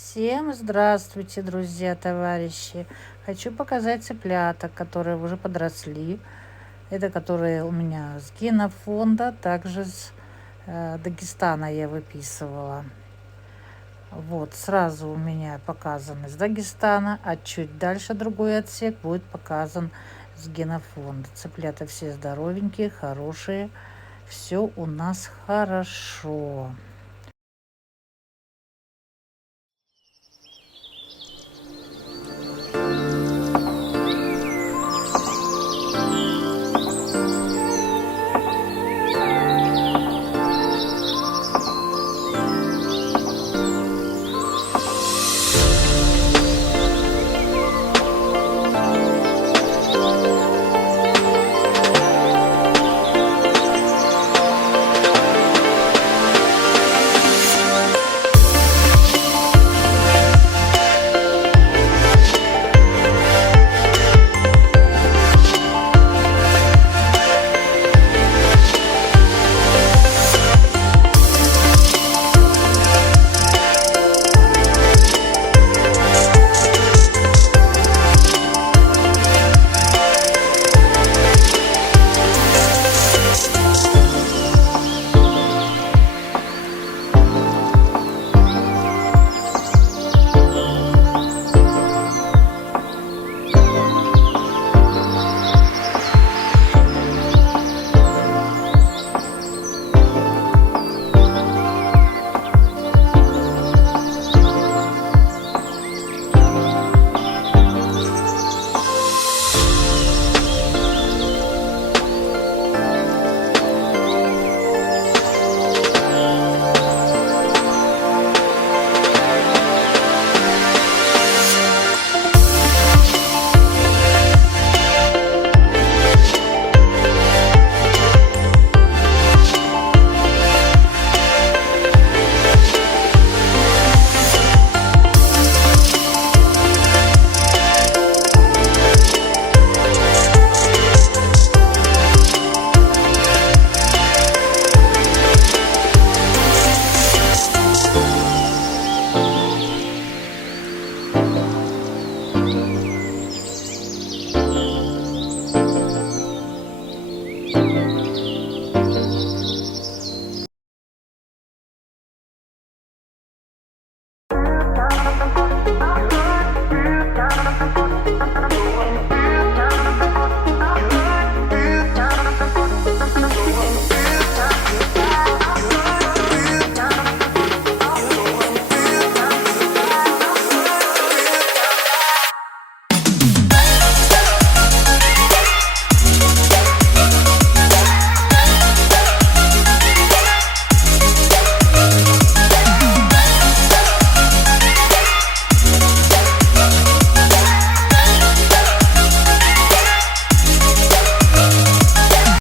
Всем здравствуйте, друзья, товарищи! Хочу показать цыпляток, которые уже подросли. Это которые у меня с генофонда, также с Дагестана я выписывала. Вот, сразу у меня показан из Дагестана, а чуть дальше другой отсек будет показан с генофонда. Цыплята все здоровенькие, хорошие, все у нас хорошо.